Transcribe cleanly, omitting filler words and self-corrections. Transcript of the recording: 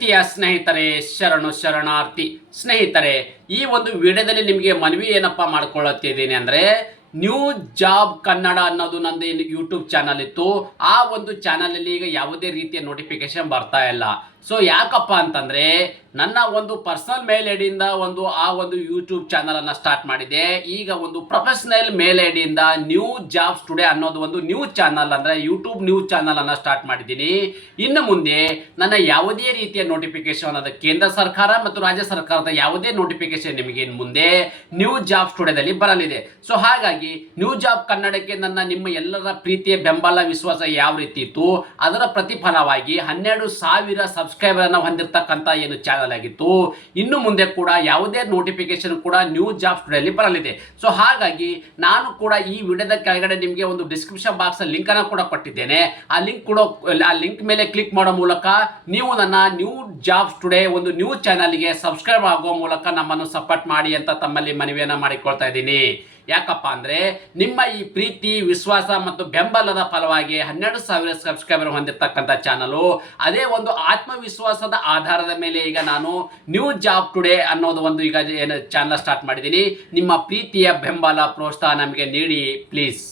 ಪ್ರೀತಿಯ ಸ್ನೇಹಿತರೆ, ಶರಣಾರ್ಥಿ ಸ್ನೇಹಿತರೆ, ಈ ಒಂದು ವಿಡಿಯೋದಲ್ಲಿ ನಿಮಗೆ ಮನವಿ ಏನಪ್ಪ ಮಾಡ್ಕೊಳ್ಳುತ್ತಿದ್ದೀನಿ ಅಂದರೆ, ನ್ಯೂ ಜಾಬ್ ಕನ್ನಡ ಅನ್ನೋದು ನಂದು ಯೂಟ್ಯೂಬ್ ಚಾನಲ್ ಇತ್ತು. ಆ ಒಂದು ಚಾನಲಲ್ಲಿ ಈಗ ಯಾವುದೇ ರೀತಿಯ ನೋಟಿಫಿಕೇಶನ್ ಬರ್ತಾ ಇಲ್ಲ. ಸೊ ಯಾಕಪ್ಪ ಅಂತಂದರೆ, ನನ್ನ ಒಂದು ಪರ್ಸನಲ್ ಮೇಲ್ ಐಡಿಯಿಂದ ಆ ಒಂದು ಯೂಟ್ಯೂಬ್ ಚಾನಲನ್ನು ಸ್ಟಾರ್ಟ್ ಮಾಡಿದೆ. ಈಗ ಒಂದು ಪ್ರೊಫೆಷನಲ್ ಮೇಲ್ ಐಡಿಯಿಂದ ನ್ಯೂ ಜಾಬ್ಸ್ ಟುಡೇ ಅನ್ನೋದು ಒಂದು ನ್ಯೂಸ್ ಚಾನಲ್, ಅಂದರೆ ಯೂಟ್ಯೂಬ್ ನ್ಯೂಸ್ ಚಾನಲನ್ನು ಸ್ಟಾರ್ಟ್ ಮಾಡಿದ್ದೀನಿ. ಇನ್ನು ಮುಂದೆ ನನ್ನ ಯಾವುದೇ ರೀತಿಯ ನೋಟಿಫಿಕೇಶನ್, ಅದು ಕೇಂದ್ರ ಸರ್ಕಾರ ಮತ್ತು ರಾಜ್ಯ ಸರ್ಕಾರದ ಯಾವುದೇ ನೋಟಿಫಿಕೇಶನ್ ನಿಮಗೆ ಇನ್ನು ಮುಂದೆ ನ್ಯೂ ಜಾಬ್ಸ್ ಟುಡೇದಲ್ಲಿ ಬರಲಿದೆ. ಸೊ ಹಾಗಾಗಿ ನ್ಯೂ ಜಾಬ್ ಕನ್ನಡಕ್ಕೆ ನಿಮ್ಮ ಎಲ್ಲರ ಪ್ರೀತಿಯ ಬೆಂಬಲ ವಿಶ್ವಾಸ ಯಾವ ರೀತಿ ಇತ್ತು, ಅದರ ಪ್ರತಿಫಲವಾಗಿ 12,000 ಸಬ್ಸ್ಕ್ರೈಬರ್ ಅನ್ನು ಹೊಂದಿರತಕ್ಕಂಥ ಏನು ಚಾನಲ್ ಆಗಿತ್ತು, ಇನ್ನು ಮುಂದೆ ಕೂಡ ಯಾವುದೇ ನೋಟಿಫಿಕೇಶನ್ ಕೂಡ ನ್ಯೂ ಜಾಬ್ಸ್ ಟುಡೇಲಿ ಬರಲಿದೆ. ಸೊ ಹಾಗಾಗಿ ನಾನು ಕೂಡ ಈ ವಿಡಿಯೋದ ಕೆಳಗಡೆ ನಿಮಗೆ ಒಂದು ಡಿಸ್ಕ್ರಿಪ್ಷನ್ ಬಾಕ್ಸ್ ಲಿಂಕ್ ಅನ್ನು ಕೂಡ ಕೊಟ್ಟಿದ್ದೇನೆ. ಆ ಲಿಂಕ್ ಮೇಲೆ ಕ್ಲಿಕ್ ಮಾಡೋ ಮೂಲಕ ನೀವು ನನ್ನ ನ್ಯೂ ಜಾಬ್ಸ್ ಟುಡೇ ಒಂದು ನ್ಯೂ ಚಾನಲ್ಗೆ ಸಬ್ಸ್ಕ್ರೈಬ್ ಆಗುವ ಮೂಲಕ ನಮ್ಮನ್ನು ಸಪೋರ್ಟ್ ಮಾಡಿ ಅಂತ ತಮ್ಮಲ್ಲಿ ಮನವಿಯನ್ನು ಮಾಡಿಕೊಳ್ತಾ ಇದ್ದೀನಿ. ಯಾಕಪ್ಪ ಅಂದರೆ, ನಿಮ್ಮ ಈ ಪ್ರೀತಿ ವಿಶ್ವಾಸ ಮತ್ತು ಬೆಂಬಲದ ಫಲವಾಗಿ 12,000 ಸಬ್ಸ್ಕ್ರೈಬರ್ ಹೊಂದಿರತಕ್ಕಂಥ ಚಾನಲು, ಅದೇ ಒಂದು ಆತ್ಮವಿಶ್ವಾಸದ ಆಧಾರದ ಮೇಲೆ ಈಗ ನಾನು ನ್ಯೂ ಜಾಬ್ ಟುಡೇ ಅನ್ನೋದು ಒಂದು ಈಗ ಏನು ಚಾನಲ್ ಸ್ಟಾರ್ಟ್ ಮಾಡಿದ್ದೀನಿ. ನಿಮ್ಮ ಪ್ರೀತಿಯ ಬೆಂಬಲ ಪ್ರೋತ್ಸಾಹ ನಮಗೆ ನೀಡಿ ಪ್ಲೀಸ್.